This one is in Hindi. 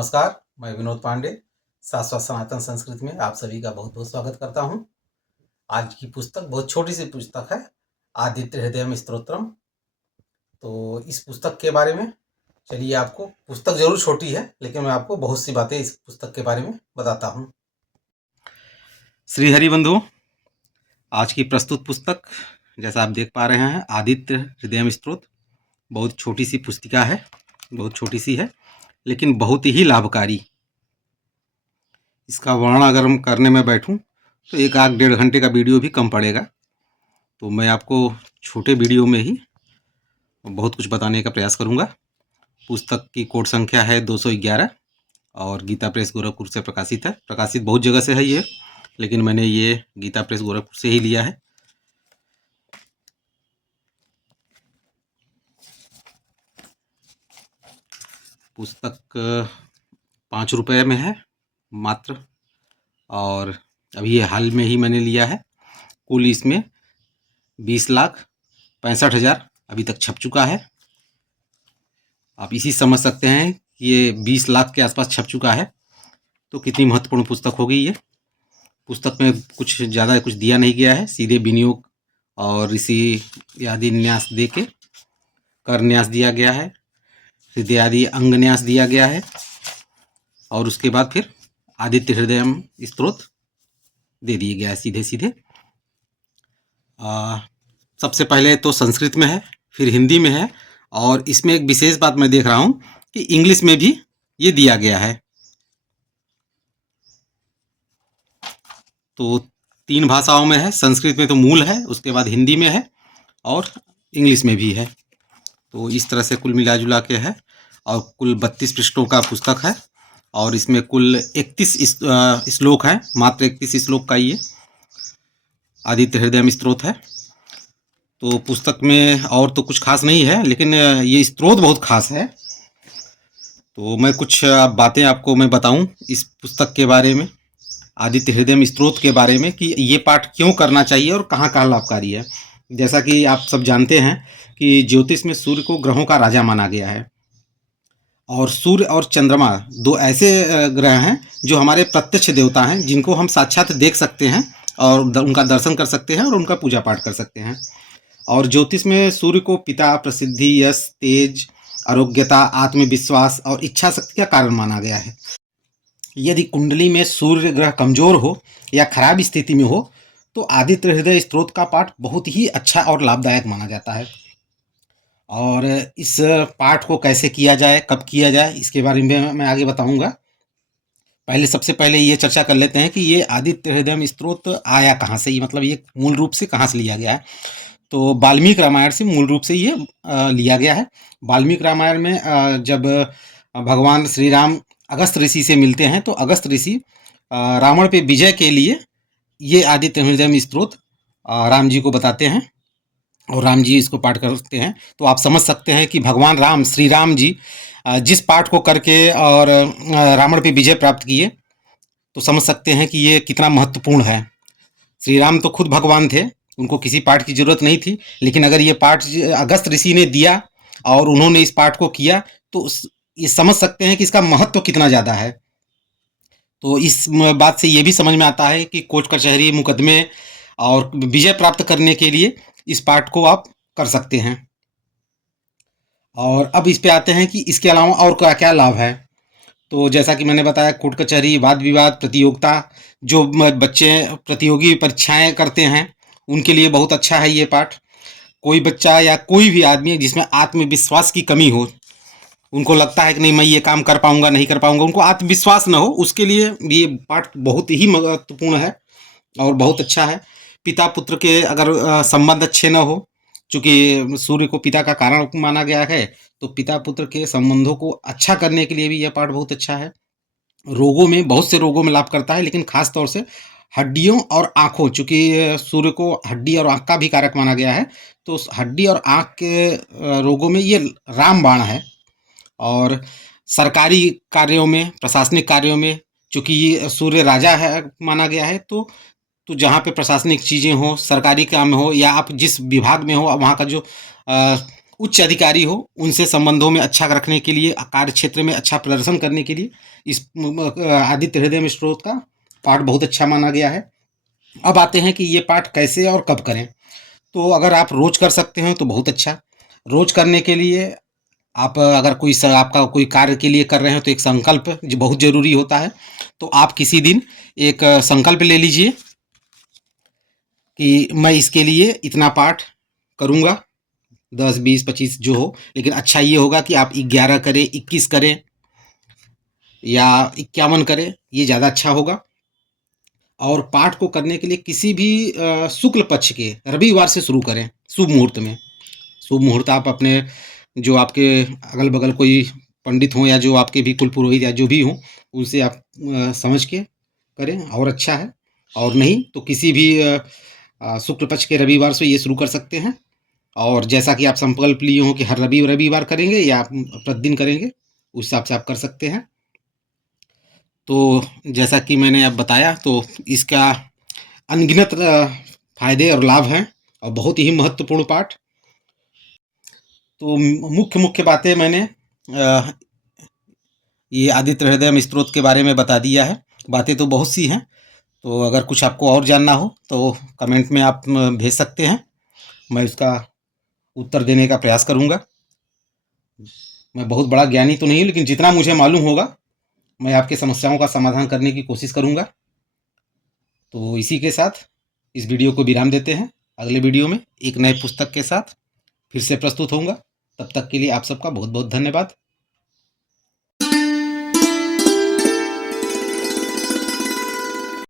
नमस्कार, मैं विनोद पांडे शाश्वत सनातन संस्कृत में आप सभी का बहुत बहुत स्वागत करता हूँ। आज की पुस्तक बहुत छोटी सी पुस्तक है, आदित्य हृदयम स्तोत्रम। तो इस पुस्तक के बारे में चलिए, आपको पुस्तक जरूर छोटी है लेकिन मैं आपको बहुत सी बातें इस पुस्तक के बारे में बताता हूँ। श्री हरि बंधु, आज की प्रस्तुत पुस्तक जैसा आप देख पा रहे हैं आदित्य हृदयम स्तोत्र। बहुत छोटी सी पुस्तिका है, बहुत छोटी सी है लेकिन बहुत ही लाभकारी। इसका वर्णन अगर हम करने में बैठूं तो एक आध डेढ़ घंटे का वीडियो भी कम पड़ेगा। तो मैं आपको छोटे वीडियो में ही बहुत कुछ बताने का प्रयास करूंगा। पुस्तक की कोड संख्या है 211 और गीता प्रेस गोरखपुर से प्रकाशित है। प्रकाशित बहुत जगह से है ये, लेकिन मैंने ये गीता प्रेस गोरखपुर से ही लिया है। पुस्तक 5 रुपये में है मात्र, और अभी ये हाल में ही मैंने लिया है। कुल इसमें 20,65,000 अभी तक छप चुका है। आप इसी समझ सकते हैं कि ये 20 लाख के आसपास छप चुका है तो कितनी महत्वपूर्ण पुस्तक होगी ये। पुस्तक में कुछ ज़्यादा कुछ दिया नहीं गया है, सीधे विनियोग और ऋषि आदि न्यास दे के कर न्यास दिया गया है, हृदय आदि अंग न्यास दिया गया है, और उसके बाद फिर आदित्य हृदयम स्तोत्र दे दिए गया है सीधे सीधे। सबसे पहले तो संस्कृत में है, फिर हिंदी में है, और इसमें एक विशेष बात मैं देख रहा हूं कि इंग्लिश में भी ये दिया गया है। तो 3 भाषाओं में है, संस्कृत में तो मूल है, उसके बाद हिंदी में है और इंग्लिश में भी है। तो इस तरह से कुल मिला जुला के है, और कुल 32 पृष्ठों का पुस्तक है, और इसमें कुल 31 श्लोक है। मात्र 31 श्लोक का ये आदित्य हृदयम स्तोत्र है। तो पुस्तक में और तो कुछ खास नहीं है, लेकिन ये स्तोत्र बहुत खास है। तो मैं कुछ बातें आपको मैं बताऊं इस पुस्तक के बारे में, आदित्य हृदयम स्तोत्र के बारे में, कि ये पाठ क्यों करना चाहिए और कहाँ कहाँ लाभकारी है। जैसा कि आप सब जानते हैं कि ज्योतिष में सूर्य को ग्रहों का राजा माना गया है, और सूर्य और चंद्रमा 2 ऐसे ग्रह हैं जो हमारे प्रत्यक्ष देवता हैं, जिनको हम साक्षात देख सकते हैं और उनका दर्शन कर सकते हैं और उनका पूजा पाठ कर सकते हैं। और ज्योतिष में सूर्य को पिता, प्रसिद्धि, यश, तेज, आरोग्यता, आत्मविश्वास और इच्छा शक्ति का कारण माना गया है। यदि कुंडली में सूर्य ग्रह कमजोर हो या खराब स्थिति में हो तो आदित्य हृदय स्तोत्र का पाठ बहुत ही अच्छा और लाभदायक माना जाता है। और इस पाठ को कैसे किया जाए, कब किया जाए, इसके बारे में मैं आगे बताऊंगा। सबसे पहले ये चर्चा कर लेते हैं कि ये आदित्य हृदयम स्तोत्र आया कहाँ से, मतलब ये मूल रूप से कहाँ से लिया गया है। तो वाल्मीकि रामायण से मूल रूप से ये लिया गया है। वाल्मीकि रामायण में जब भगवान श्री राम अगस्त ऋषि से मिलते हैं तो अगस्त ऋषि रावण पे विजय के लिए ये आदित्य हृदयम स्तोत्र राम जी को बताते हैं, और राम जी इसको पाठ करते हैं। तो आप समझ सकते हैं कि भगवान राम, श्री राम जी जिस पाठ को करके और रावण पे विजय प्राप्त किए, तो समझ सकते हैं कि ये कितना महत्वपूर्ण है। श्री राम तो खुद भगवान थे, उनको किसी पाठ की जरूरत नहीं थी, लेकिन अगर ये पाठ अगस्त ऋषि ने दिया और उन्होंने इस पाठ को किया तो ये समझ सकते हैं कि इसका महत्व कितना ज़्यादा है। तो इस बात से ये भी समझ में आता है कि कोर्ट कचहरी, मुकदमे और विजय प्राप्त करने के लिए इस पाठ को आप कर सकते हैं। और अब इस पे आते हैं कि इसके अलावा और क्या क्या लाभ है। तो जैसा कि मैंने बताया, कोर्ट कचहरी, वाद विवाद, प्रतियोगिता, जो बच्चे प्रतियोगी परीक्षाएं करते हैं उनके लिए बहुत अच्छा है ये पाठ। कोई बच्चा या कोई भी आदमी जिसमें आत्मविश्वास की कमी हो, उनको लगता है कि नहीं मैं ये काम कर पाऊंगा, नहीं कर पाऊंगा, उनको आत्मविश्वास न हो, उसके लिए ये पाठ बहुत ही महत्वपूर्ण है और बहुत अच्छा है। पिता पुत्र के अगर संबंध अच्छे न हो, चूँकि सूर्य को पिता का कारण माना गया है, तो पिता पुत्र के संबंधों को अच्छा करने के लिए भी यह पाठ बहुत अच्छा है। रोगों में, बहुत से रोगों में लाभ करता है, लेकिन खास तौर से हड्डियों और आँखों, चूँकि सूर्य को हड्डी और आँख का भी कारक माना गया है, तो हड्डी और आँख के रोगों में ये रामबाण है। और सरकारी कार्यों में, प्रशासनिक कार्यों में, चूँकि ये सूर्य राजा है माना गया है, तो जहाँ पे प्रशासनिक चीज़ें हो, सरकारी काम हो, या आप जिस विभाग में हो, वहाँ का जो उच्च अधिकारी हो, उनसे संबंधों में अच्छा रखने के लिए, कार्य क्षेत्र में अच्छा प्रदर्शन करने के लिए इस आदित्य हृदय स्त्रोत का पाठ बहुत अच्छा माना गया है। अब आते हैं कि ये पाठ कैसे और कब करें। तो अगर आप रोज कर सकते हो तो बहुत अच्छा। रोज करने के लिए आप अगर आपका कोई कार्य के लिए कर रहे हैं तो एक संकल्प जो बहुत जरूरी होता है। तो आप किसी दिन एक संकल्प ले लीजिए कि मैं इसके लिए इतना पाठ करूँगा, 10, 20, 25 जो हो, लेकिन अच्छा ये होगा कि आप 11 करें, 21 करें या 51 करें, ये ज़्यादा अच्छा होगा। और पाठ को करने के लिए किसी भी शुक्ल पक्ष के रविवार से शुरू करें, शुभ मुहूर्त में। शुभ मुहूर्त आप अपने जो आपके अगल बगल कोई पंडित हों या जो आपके भी कुल पुरोहित या जो भी हों, उनसे आप समझ के करें और अच्छा है। और नहीं तो किसी भी शुक्ल पक्ष के रविवार से ये शुरू कर सकते हैं। और जैसा कि आप संकल्प लिए हो कि हर रविवार करेंगे या आप प्रतिदिन करेंगे, उस हिसाब से आप कर सकते हैं। तो जैसा कि मैंने अब बताया, तो इसका अनगिनत फायदे और लाभ हैं और बहुत ही महत्वपूर्ण पाठ। तो मुख्य मुख्य बातें मैंने ये आदित्य हृदय स्त्रोत के बारे में बता दिया है। बातें तो बहुत सी हैं, तो अगर कुछ आपको और जानना हो तो कमेंट में आप भेज सकते हैं, मैं उसका उत्तर देने का प्रयास करूँगा। मैं बहुत बड़ा ज्ञानी तो नहीं हूँ, लेकिन जितना मुझे मालूम होगा मैं आपकी समस्याओं का समाधान करने की कोशिश करूँगा। तो इसी के साथ इस वीडियो को विराम देते हैं। अगले वीडियो में एक नए पुस्तक के साथ फिर से प्रस्तुत होऊंगा। तब तक के लिए आप सबका बहुत बहुत धन्यवाद।